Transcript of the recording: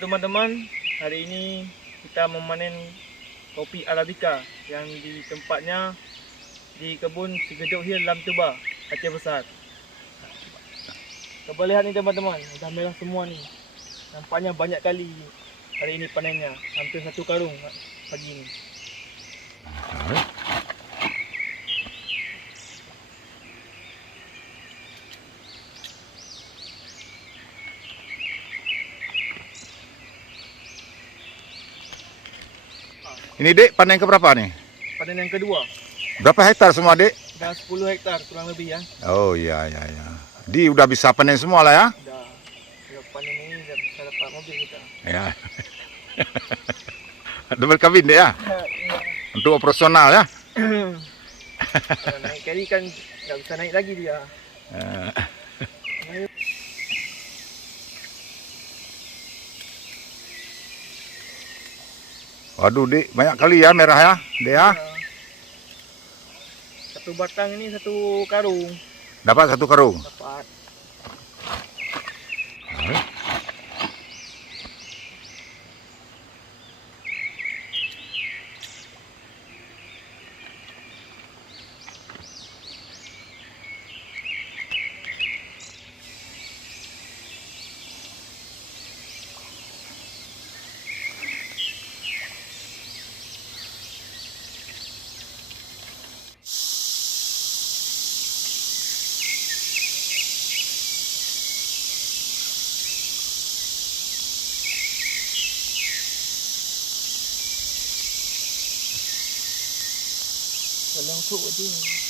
Teman-teman, hari ini kita memanen kopi Arabica yang di tempatnya di kebun Segedok Hill Lam Tuba, Aceh Besar. Kita boleh lihat ni teman-teman, dah merah semua ni. Nampaknya banyak kali hari ini panennya, hampir 1 karung pagi ni. Ini dek, panen ke berapa nih? Panen yang kedua, Berapa hektar semua dek? dah 10 hektar kurang lebih ya. Oh iya. Di udah bisa panen semua lah ya? Dah, kalau panen ini dah bisa dapat mobil kita. Ya. Double kabin dek ya? Untuk operasional ya? Kalau naik kali kan tak bisa naik lagi dia. Waduh dek, banyak kali ya merah ya dek ya? Satu batang ini 1 karung Dapat 1 karung? dapat. Dalam kok je.